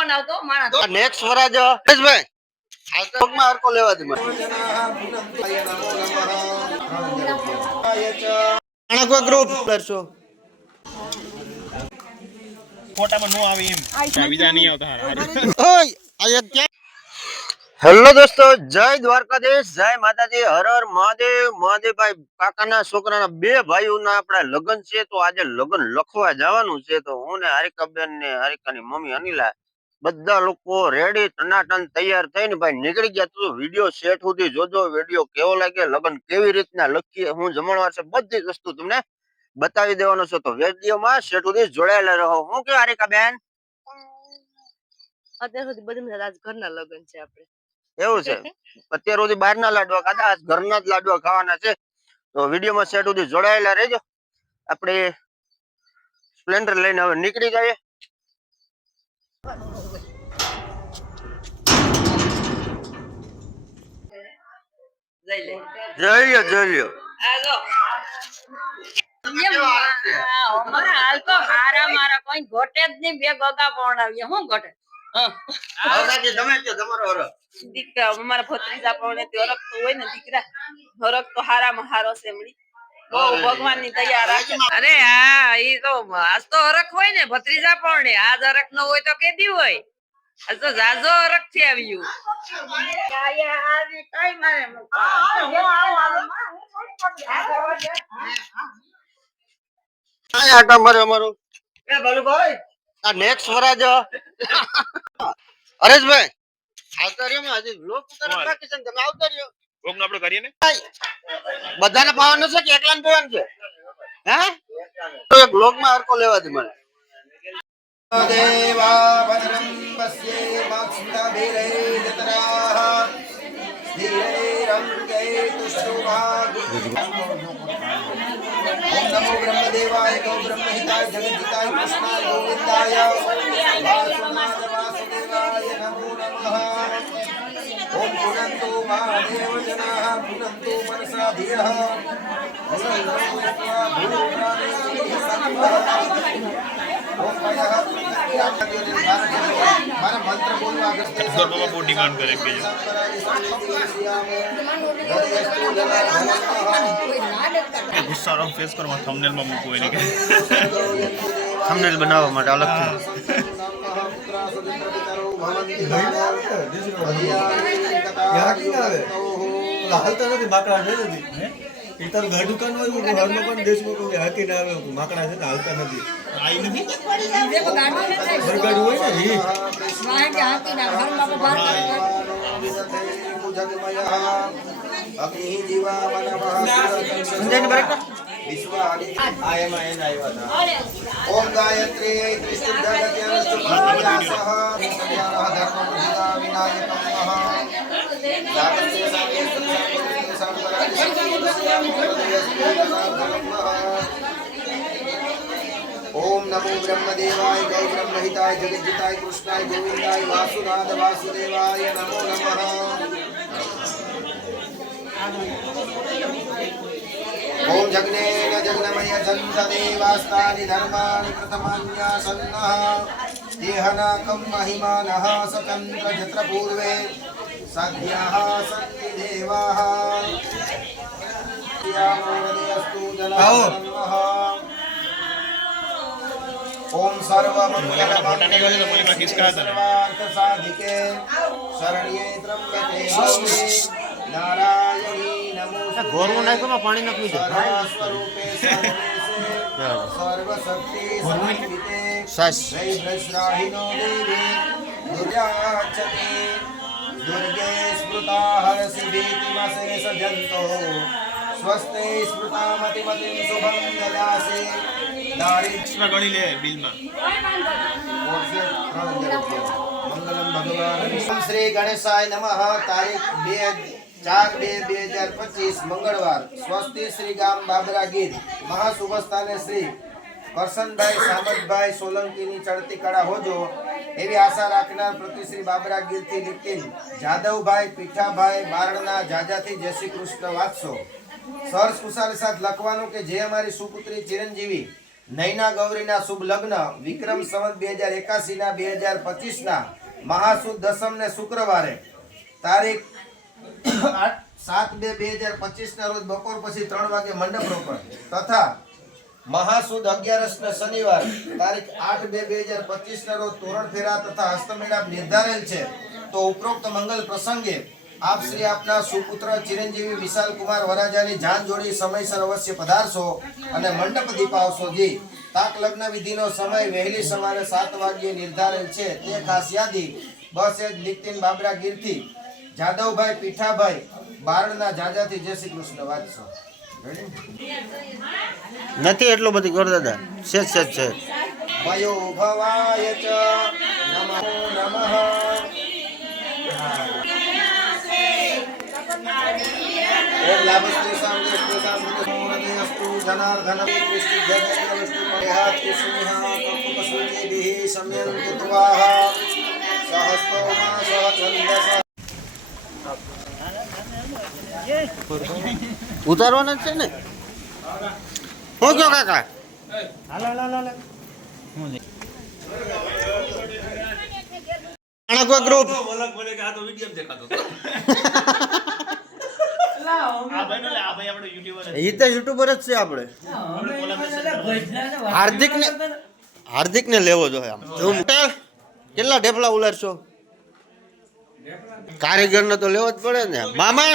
બનાવતો? માણસ નેક્સ્ટ વરાજ ભાઈ પગમાં હરકો લેવા દે મને. ગ્રુપ કરશો. ફોટામાં નો આવે એમ. બીજા નહીં આવતા ઓય આ એક હેલો દોસ્તો જય દ્વારકાધીશ જય માતાજી હર હર મહાદેવ મહાદેવભાઈ કાકાના છોકરાના બે ભાઈઓના આપણા લગ્ન છે તો આજે લગ્ન લખવા જવાનું છે તો હું ને હારિકાબેન ને હારિકાની મમ્મી અનિલા બધા લોકો રેડી ટનાટન તૈયાર થઈને ભાઈ નીકળી ગયા. તું વીડિયો સેટ સુધી જોજો વીડિયો કેવો લાગે લગ્ન કેવી રીતના લખીએ હું જમણવાર છે બધી વસ્તુ તમને બતાવી દેવાનો છે. તો વિડીયોમાં સેટ સુધી જોડાયેલા રહો. હું કે અત્યાર સુધી બધી આજ ઘરના લગ્ન છે આપણે. એવું છે. અત્યાર સુધી બહારના લાડવા ખાધા આજ ઘરના જ લાડવા ખાવાના છે. તો વિડીયોમાં શેઠ સુધી જોડાયેલા રહેજો. આપણે સ્પ્લેન્ડર લઈને હવે નીકળી જઈએ. લઈ લે જઈ લ્યો જઈ લ્યો. આ જો એમ, આ અમારા હાલ તો હારા મારા કોઈ ઘટે જ નહીં બે ગગા પવડાવીએ હું ઘટે? હં. હવે કાકી તમે કયો તમારો હરખ. દીકરા અમારા ભત્રીજા પણ તે તો હોય ને દીકરા? હરખ તો હારામાં હારો છે મળી બહુ ભગવાનની તૈયાર રાખે. અરે હા ઈ તો આજ તો હરખ હોય ને ભત્રીજા પણ આજ હરખ નો હોય તો કેદી હોય? તો ઝાઝો હરખથી આવ્યું કાંઈ આટા મારે અમારું એ આ નેક્સ્ટ વરાજ હરેશભાઈ આવતા રહ્યો મેં હજી લોક ઉતારવા બાકી છે ને? તમે આવતા રહ્યો. કોકનું આપણે કરીએ ને? બધાને પાવાનું છે કે એકલાને પીવાનું છે? હે? તો એક બ્લોગમાં હરકો લેવા દે મને. नमो ब्रह्मदेवाय गौ ब्रह्महिताय जगद्धिताय कृष्णाय गोविन्दाय वासुनाथ वासुदेवाय नमो नमः ॐ पुनन्तु महादेव जनाः पुनन्तु मनसा धियः पुनन्तो भूप्राणेः બાબા બહુ ડિમાન્ડ કરે કે એ ફેસ કરવામાં થમનેલમાં મૂકવું એને કે. થંબનેલ બનાવવા માટે અલગથી છે. નથી એ તારું ઘર દુકાન હોય હું ઘરમાં પણ દેશમાં કોઈ હાકી ના આવે, માકડા છે ને હાલતા નથી. આઈ નથી? વરગાડું હોય ને ઈ અગ્નિ જીવા સંજયને બરાબર ઓમ ગાયત્રી ત્રિશુદ્ધગત્યસ્તુ ભગવ્યાસઃ સત્યાનઃ ધર્મમહિતા વિનાયકં મહા જાગત્ય સામે ॐ नमो ब्रह्मदेवाय गौ ब्रह्महिताय जगज्जिताय कृष्णाय गोविंदाय वासुनाथ वासुदेवाय नमो नमः ओम जग्नेन जग्नमय सन्तते वास्तानि धर्माणि प्रथमान्यासन्नः देहनाकं महिमानः स्वतन्त्र यत्र पूर्वे सद्यः सन्ति देवाः यामो अस्तु ओम सर्वमंगलमंगले सर्वार्थसाधिके शरण्ये त्र्यम्बके गौरी नारायणी नमोस्तुते गोरु नाही को पाणी नको दे स्वरूपे सस। वैभ्रश्राहिनो दुर्याचते दुर्गे स्मृता हरसि भीतिमशेषजन्तो स्वस्ते शुभं ददासि શ્રી ગણેશાય નમઃ, તારીખ બે ચાર બે બે હજાર પચીસ, મંગળવાર. સ્વસ્તિ શ્રી ગામ બાબરા ગીર. મહાસુભસ્થાને શ્રી કરશનભાઈ સામતભાઈ સોલંકીની ચડતી કળા હોજો. એવી આશા રાખનાર પ્રતિશ્રી બાબરા ગીરથી નીતિન જાદવભાઈ, પીઠાભાઈ બારણના જાજાથી જય શ્રી કૃષ્ણ વાંચશો સહર્ષ કુશાલી સાથ લખવાનું કે જે અમારી સુપુત્રી ચિરંજીવી નૈના ગૌરીના શુભ લગ્ન વિક્રમ સંવત બે હજાર એકાસી ના બે હજાર પચીસ ના મહાસુદ દસમ ને શુક્રવારે. તારીખ આઠ સાત બે બે હજાર પચીસ ના રોજ બપોર પછી ત્રણ વાગે મંડપ રોપણ. તથા મહાસુદ અગિયારસ ને શનિવાર, તારીખ આઠ બે બે હજાર પચીસ ના રોજ તોરણ ફેરા તથા હસ્તમેળાપ નિર્ધારેલ છે. તો ઉપરોક્ત મંગલ પ્રસંગે આપ શ્રી આપના સુપુત્ર ચિરંજીવી વિશાલ કુમાર વરાજાની જાન જોડી સમયસર અવશ્ય પધારશો અને મંડપ દીપાવશો જી. તાક લગ્ન વિધિનો સમય વહેલી સવારે સાત વાગ્યે નિર્ધારેલ છે. તે ખાસ યાદી બસ એજ નીતિન બાબરા ગીરથી જાદવભાઈ પીઠાભાઈ બારણના જાજાથી જય શ્રી કૃષ્ણ વાંચશો. નથી એટલું બધું કર દાદા. છે છે છે ભયો ભવાય ચ નમો નમઃ. કપુકસુતિભિः સમયંતુ ત્વાહ સહસ્તો માસ છંદસ ઉતારવાના છે ને? હું કયો કાકા? અણકો ગ્રુપ મલક મને આ તો વીડિયો દેખાતો હતો. આ ભાઈ નો લે, આ ભાઈ આપણો યુટ્યુબર જ એ તો યુટ્યુબર જ છે આપણે. હાર્દિક ને હાર્દિક ને. લેવો જોઈએ આમ. જો કેટલા ઢેફલા ઉલારશો? કારીગર ને તો લેવો જ પડે ને મામા!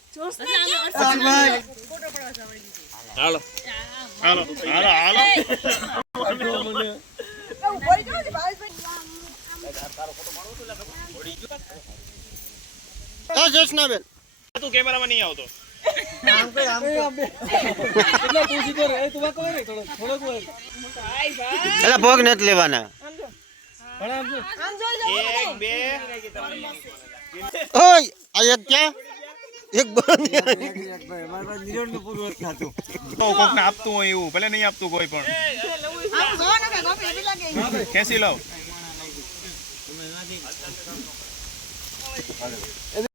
હાલો હાલો હાલો હાલો જશનાબેન તું કેમેરામાં નહીં આવતો ભોગ નથી લેવાના ઓય આ એક ક્યાં? એક કોક ને આપતું હોય એવું ભલે નહીં આપતું કોઈ પણ. ખેંચી લઉં